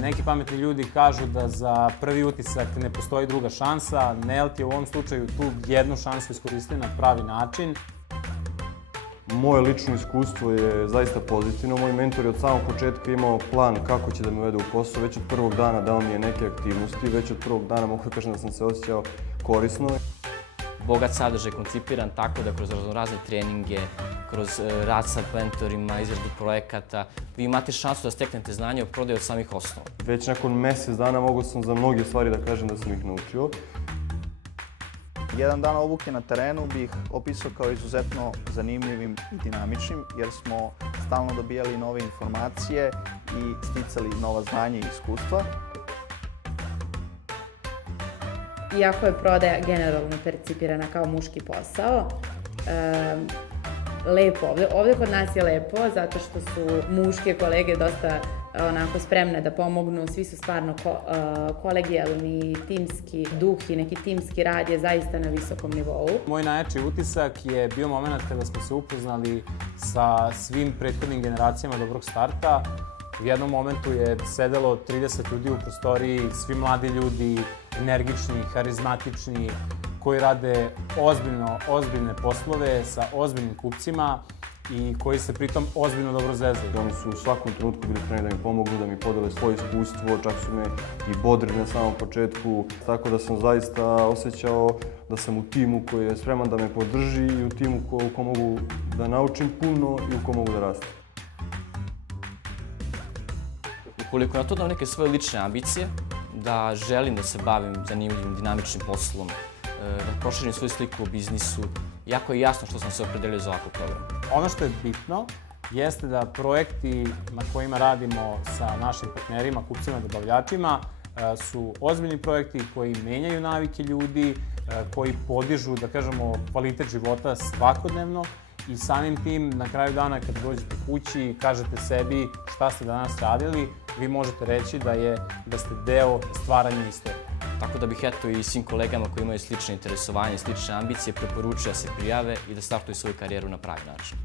Neki pametni ljudi kažu da za prvi utisak ne postoji druga šansa. Nelt je u ovom slučaju tu jednu šansu iskoristio na pravi način. Moje lično iskustvo je zaista pozitivno. Moj mentor je od samog početka imao plan kako će da me uvede u posao. Već od prvog dana dao mi je neke aktivnosti. Već od prvog dana mogu da kažem da sam se osjećao korisno. Bogat sadržaj koncipiran tako da kroz razne treninge, kroz rad sa mentorima, izradu projekata, vi imate šansu da steknete znanje o prodaju od samih osnova. Već nakon mjesec dana mogu sam za mnoge stvari da kažem da sam ih naučio. Jedan dan obuke na terenu bih opisao kao izuzetno zanimljivim i dinamičnim, jer smo stalno dobijali nove informacije i sticali nova znanja i iskustva. Iako je prodaja generalno percipirana kao muški posao, lepo, ovdje kod nas je lepo zato što su muške kolege dosta onako spremne da pomognu, svi su stvarno kolegijalni, timski duh i neki timski rad je zaista na visokom nivou. Moj najjači utisak je bio moment kada smo se upoznali sa svim prethodnim generacijama Dobrog starta. U jednom momentu je sedelo 30 ljudi u prostoriji, svi mladi ljudi, energični, harizmatični, koji rade ozbiljne poslove sa ozbiljnim kupcima i koji se pritom ozbiljno dobro zezaju. Oni su u svakom trenutku bili spremni da mi pomognu, da mi podele svoje iskustvo, čak su me i bodrili na samom početku. Tako da sam zaista osjećao da sam u timu koji je spreman da me podrži i u timu u kom mogu da naučim puno i u kom mogu da rastem. Ukoliko na to dam neke svoje lične ambicije, da želim da se bavim zanimljivim, dinamičnim poslom, da proširim svoju sliku u biznisu, jako je jasno što sam se opredelio za ovakav program. Ono što je bitno jeste da projekti na kojima radimo sa našim partnerima, kupcima, dobavljačima su ozbiljni projekti koji menjaju navike ljudi, koji podižu, da kažemo, kvalitet života svakodnevno i samim tim na kraju dana kad dođete kući i kažete sebi šta ste danas radili, vi možete reći da ste deo stvaranja istorije. Tako da bih eto i svim kolegama koji imaju slične interesovanje, slične ambicije preporučio da se prijave i da startuju svoju karijeru na pravi način.